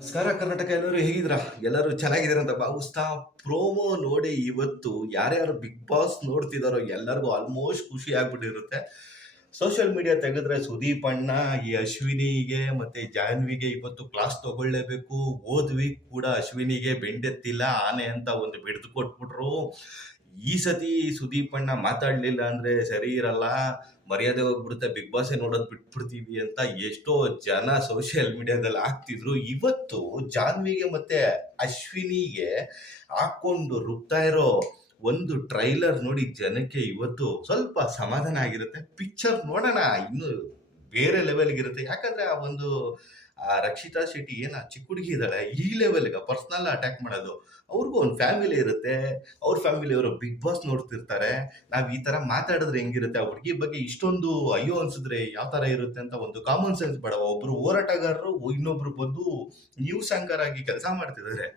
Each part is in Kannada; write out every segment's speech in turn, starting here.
ನಮಸ್ಕಾರ ಕರ್ನಾಟಕ, ಎಲ್ಲರೂ ಹೇಗಿದ್ದೀರಾ? ಎಲ್ಲರೂ ಚೆನ್ನಾಗಿದ್ದೀರಾ ಅಂತ ಭಾವಿಸ್ತಾ ಪ್ರೋಮೋ ನೋಡಿ ಇವತ್ತು ಯಾರ್ಯಾರು ಬಿಗ್ ಬಾಸ್ ನೋಡ್ತಿದಾರೋ ಎಲ್ಲರಿಗೂ ಆಲ್ಮೋಸ್ಟ್ ಖುಷಿ ಆಗ್ಬಿಟ್ಟಿರುತ್ತೆ. ಸೋಷಿಯಲ್ ಮೀಡಿಯಾ ತೆಗೆದ್ರೆ ಸುದೀಪ್ ಅಣ್ಣ, ಈ ಅಶ್ವಿನಿಗೆ ಮತ್ತೆ ಜಾಹ್ನವಿಗೆ ಇವತ್ತು ಕ್ಲಾಸ್ ತಗೊಳ್ಳೇಬೇಕು. ಹೋದ್ ವೀಕ್ ಕೂಡ ಅಶ್ವಿನಿಗೆ ಬೆಂಡೆತ್ತಿಲ್ಲ ಆನೆ ಅಂತ ಒಂದು ಬಿಡ್ದು ಕೊಟ್ಬಿಟ್ರು. ಈ ಸತಿ ಸುದೀಪ್ ಅಣ್ಣ ಮಾತಾಡ್ಲಿಲ್ಲ ಅಂದ್ರೆ ಸರಿ ಇರಲ್ಲ, ಮರ್ಯಾದೆ ಹೋಗ್ಬಿಡುತ್ತೆ, ಬಿಗ್ ಬಾಸ್ ನೋಡೋದ್ ಬಿಟ್ಬಿಡ್ತೀವಿ ಅಂತ ಎಷ್ಟೋ ಜನ ಸೋಷಿಯಲ್ ಮೀಡಿಯಾದಲ್ಲಿ ಹಾಕ್ತಿದ್ರು. ಇವತ್ತು ಜಾನ್ವಿಗೆ ಮತ್ತೆ ಅಶ್ವಿನಿಗೆ ಹಾಕೊಂಡು ರುಬ್ತಾ ಇರೋ ಒಂದು ಟ್ರೈಲರ್ ನೋಡಿ ಜನಕ್ಕೆ ಇವತ್ತು ಸ್ವಲ್ಪ ಸಮಾಧಾನ ಆಗಿರುತ್ತೆ. ಪಿಕ್ಚರ್ ನೋಡೋಣ, ಇನ್ನು ಬೇರೆ ಲೆವೆಲ್ಗೆ ಇರುತ್ತೆ. ಯಾಕಂದ್ರೆ ಆ ಒಂದು ರಕ್ಷಿತಾ ಶೆಟ್ಟಿ ಏನ ಚಿಕ್ಕ ಹುಡುಗಿ ಇದ್ದಾಳೆ, ಈ ಲೆವೆಲ್ಗೆ ಪರ್ಸನಲ್ ಅಟ್ಯಾಕ್ ಮಾಡೋದು. ಅವ್ರಿಗೂ ಒಂದು ಫ್ಯಾಮಿಲಿ ಇರುತ್ತೆ, ಅವ್ರ ಫ್ಯಾಮಿಲಿಯವರು ಬಿಗ್ ಬಾಸ್ ನೋಡ್ತಿರ್ತಾರೆ. ನಾವ್ ಈ ತರ ಮಾತಾಡಿದ್ರೆ ಹೆಂಗಿರುತ್ತೆ, ಆ ಹುಡುಗಿ ಬಗ್ಗೆ ಇಷ್ಟೊಂದು ಅಯ್ಯೋ ಅನ್ಸಿದ್ರೆ ಯಾವ ತರ ಇರುತ್ತೆ ಅಂತ ಒಂದು ಕಾಮನ್ ಸೆನ್ಸ್ ಬೇಡ? ಒಬ್ರು ಹೋರಾಟಗಾರರು, ಇನ್ನೊಬ್ರು ಬಂದು ನ್ಯೂಸ್ ಆಂಕರ್ ಆಗಿ ಕೆಲಸ ಮಾಡ್ತಿದ್ದಾರೆ.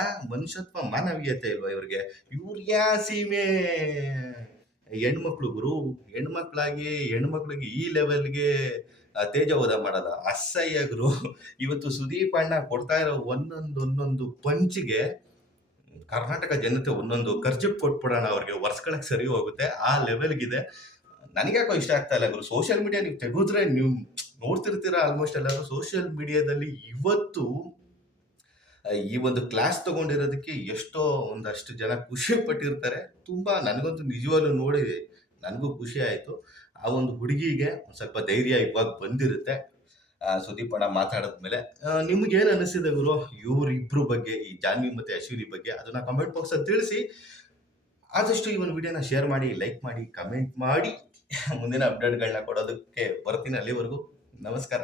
ಆ ಮನುಷ್ಯತ್ವ ಮಾನವೀಯತೆ ಇಲ್ವಾ ಇವ್ರಿಗೆ? ಇವ್ರು ಯಾ ಸೀಮೆ ಹೆಣ್ಮಕ್ಳು ಗುರು? ಹೆಣ್ಮಕ್ಳಿಗೆ ಈ ಲೆವೆಲ್ಗೆ ತೇಜವಧ ಮಾಡೋದ ಅಸಹ್ಯ ಗುರು. ಇವತ್ತು ಸುದೀಪ್ ಅಣ್ಣ ಕೊಡ್ತಾ ಇರೋ ಒಂದೊಂದು ಪಂಚ್ಗೆ ಕರ್ನಾಟಕ ಜನತೆ ಒಂದೊಂದು ಖರ್ಚಿಪ್ ಕೊಟ್ಬಿಡೋಣ, ಅವ್ರಿಗೆ ಒರ್ಸ್ಕೊಳಕ್ ಸರಿ ಹೋಗುತ್ತೆ, ಆ ಲೆವೆಲ್ಗಿದೆ. ನನಗ್ಯಾಕೋ ಇಷ್ಟ ಆಗ್ತಾ ಇಲ್ಲ ಗುರು. ಸೋಷಿಯಲ್ ಮೀಡಿಯಾ ನೀವು ತೆಗೆದ್ರೆ ನೀವು ನೋಡ್ತಿರ್ತೀರಾ, ಆಲ್ಮೋಸ್ಟ್ ಎಲ್ಲರೂ ಸೋಷಿಯಲ್ ಮೀಡಿಯಾದಲ್ಲಿ ಇವತ್ತು ಈ ಒಂದು ಕ್ಲಾಸ್ ತಗೊಂಡಿರೋದಕ್ಕೆ ಎಷ್ಟೋ ಒಂದಷ್ಟು ಜನ ಖುಷಿ ಪಟ್ಟಿರ್ತಾರೆ. ತುಂಬಾ ನನಗಂತೂ ನಿಜವಾಗ್ಲೂ ನೋಡಿ ನನಗೂ ಖುಷಿ ಆಯ್ತು. ಆ ಒಂದು ಹುಡುಗಿಗೆ ಒಂದ್ ಸ್ವಲ್ಪ ಧೈರ್ಯ ಇವಾಗ ಬಂದಿರುತ್ತೆ ಸುದೀಪ್ ಅಣ್ಣ ಮಾತಾಡಿದ್ಮೇಲೆ. ನಿಮ್ಗೆ ಏನ್ ಅನಿಸಿದೆ ಗುರು ಇವ್ರಿಬ್ರು ಬಗ್ಗೆ, ಈ ಜಾನ್ವಿ ಮತ್ತೆ ಅಶ್ವಿನಿ ಬಗ್ಗೆ? ಅದನ್ನ ಕಮೆಂಟ್ ಬಾಕ್ಸ್ ಅಲ್ಲಿ ತಿಳಿಸಿ. ಆದಷ್ಟು ಈ ಒಂದು ವಿಡಿಯೋನ ಶೇರ್ ಮಾಡಿ, ಲೈಕ್ ಮಾಡಿ, ಕಮೆಂಟ್ ಮಾಡಿ. ಮುಂದಿನ ಅಪ್ಡೇಟ್ಗಳನ್ನ ಕೊಡೋದಕ್ಕೆ ಬರ್ತೀನಿ. ಅಲ್ಲಿವರೆಗೂ ನಮಸ್ಕಾರ.